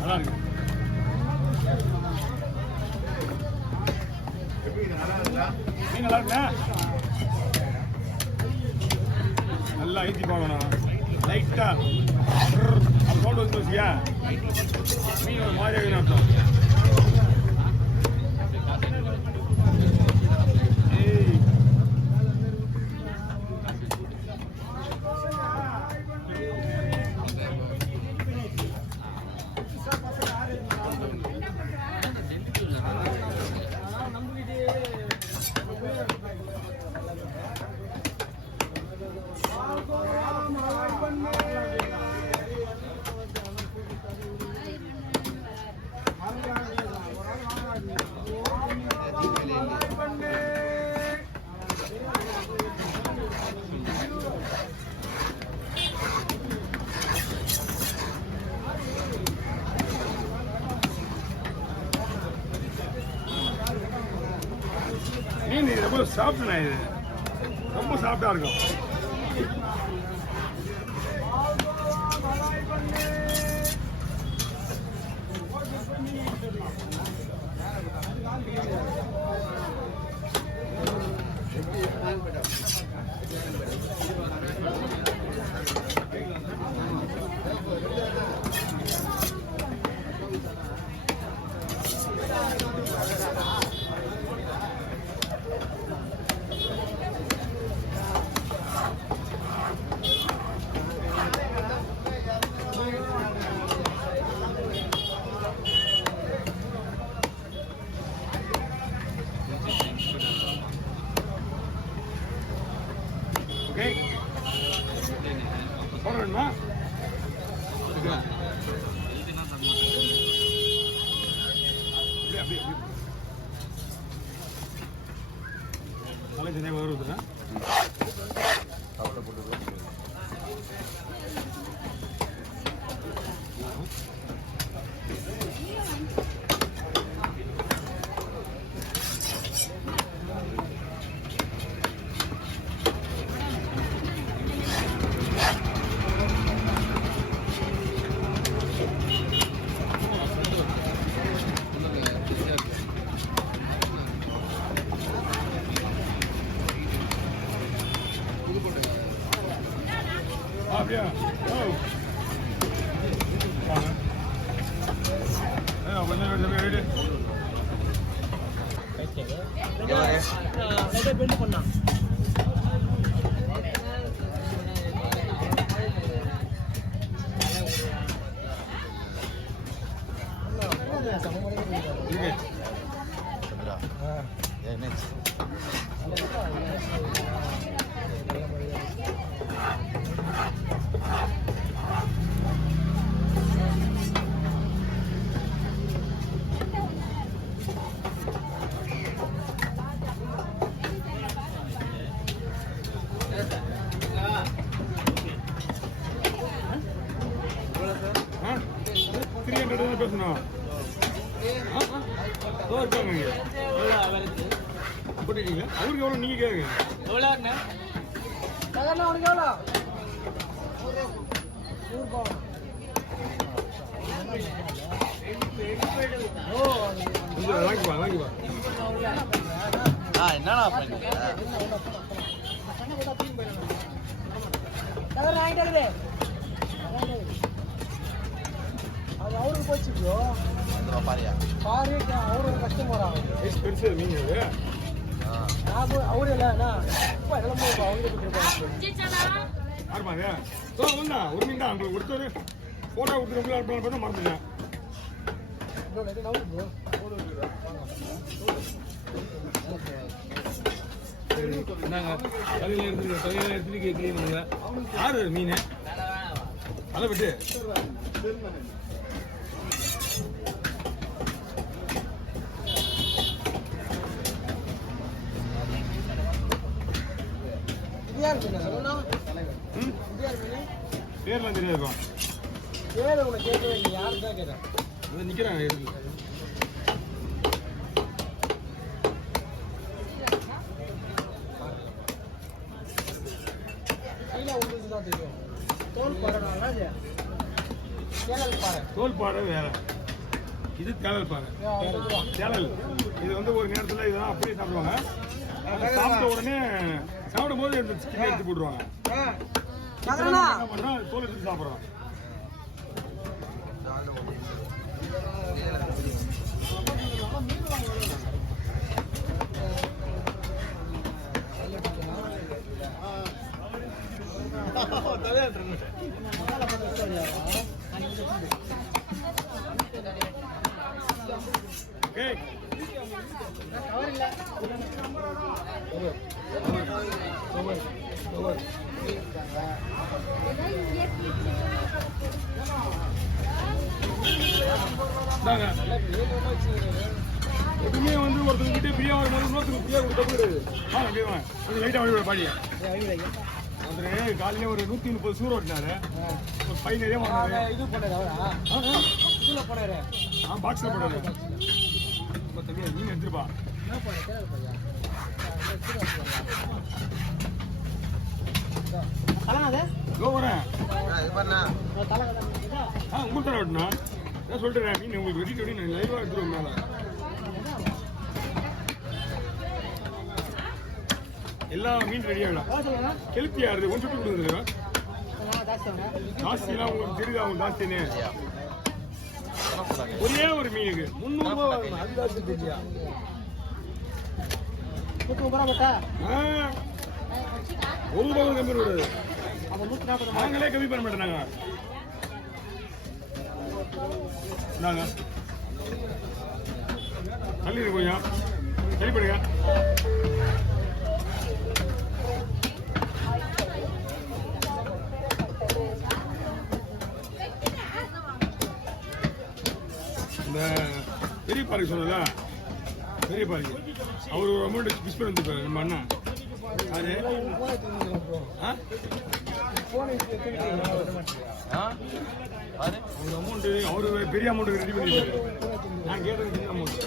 நல்லா இருக்கு. மீன் நல்லா இருக்குண்ணா. நல்லா ஐத்தி போகணும் லைட்டா சவுண்ட் வந்து வச்சியா மீன் ஒரு மாதிரி அர்த்தம். மீன் ரொம்ப சாப்பிட்டுண்ணா, இது ரொம்ப சாஃப்டா இருக்கும். வேணுமா தலை தனியாக வருதுண்ணா. அப்படியா? பண்ணா பேசணும் போட்டுட்டீங்களா? அவருக்கு எவ்வளோ நீங்க கேளுங்க. உனக்கு எவ்வளோ? வாங்கிப்பா வாங்கிப்பா. என்னடா அது அவருக்கு போச்சுக்கோ பாரியா பாரு அவரு கஷ்டம் போறாங்க பெருசு நீங்க அவரு இல்லைண்ணா கிளம்பு அவங்க ஆமாங்க ஒன்றா ஒரு மீன் தான் உங்களுக்கு கொடுத்தாரு ஃபோட்டோ கொடுத்துருக்குள்ள பிளான் பண்ண மறந்துட்டேன். என்னங்க தலையில எடுத்துட்டு கிளீன் பண்ணுங்க. யாரு மீன் அதை விட்டு பேர்லாம் தெரியாது. பேர் உனக்கு கேட்கவே இல்லை. யாரு தான் கேட்குறேன்? நிற்கிறாங்க எடுத்து ராஜு கேளல் பாரு தோல் பாறை வேற, இது தேளல் பாறை. தேளல் இது வந்து ஒரு நேரத்தில் இதெல்லாம் அப்படியே சாப்பிடுவாங்க. சாப்பிட்ட உடனே சாப்பிடும் போது இந்த சிக்கன் எடுத்து போட்டுருவாங்க. நகரனா என்ன பண்ணுறோம், தோல் எடுத்து சாப்பிட்றோம். எப்பவுமே வந்து ஒருத்தருக்கிட்டே ஃப்ரீயா வரும்போது இன்னொருத்தருக்கு ஃப்ரீயா கொடுத்த போயிடுது. கொஞ்சம் லைட்டாக வழிபட பாடியா ஒருத்தர் காலையில ஒரு 130 சூறு ஓட்டினாரு. ஒரு பை நிறைய வாங்கினாரு. இது பண்ணாரு அவரா இதுல போனாரு. பாக்ஸில் போட்டாரு. இப்போ தம்பி மீன் எடுத்துருப்பா. என்ன பண்ண கேளல் பையா கலங்காதே வரேன் கலங்காதா உங்களுக்கு தர வெட்டினா நான் சொல்லிட்டேன். மீன் உங்களுக்கு வெட்டிட்டு வெட்டி லைவாக எடுத்துருவோம் மேலே. எல்லா மீன் ரெடியாகிடும். கெளுத்தி யாரு ஒன்று சுட்டு கொடுக்குறது ஜாஸ்தியெல்லாம் உங்களுக்கு தெரியுதா? உங்களுக்கு ஜாஸ்தினே ஒரே ஒரு மீனுக்கு 300 ரூபா வாங்கணும். அது ஜாஸ்தி தெரியா? ஒரு ரூபாய் கம்மி விடாது. நாங்களே கம்மி பண்ண மாட்டோம். நாங்க தள்ளி கொஞ்சம் சரி பண்ணுங்க. இந்த பெரிய பாருக்கு சொன்னதா, பெரிய பாருக்கு அவர் ஒரு அமௌண்ட் மிஸ் பண்ணி வந்துருப்பாரு நம்ம அண்ணா. அது அவர் அமௌண்ட் அவர் பெரிய அமௌண்ட் ரெடி பண்ணிருக்காரு. நான் கேட்டது சின்ன அமௌண்ட்.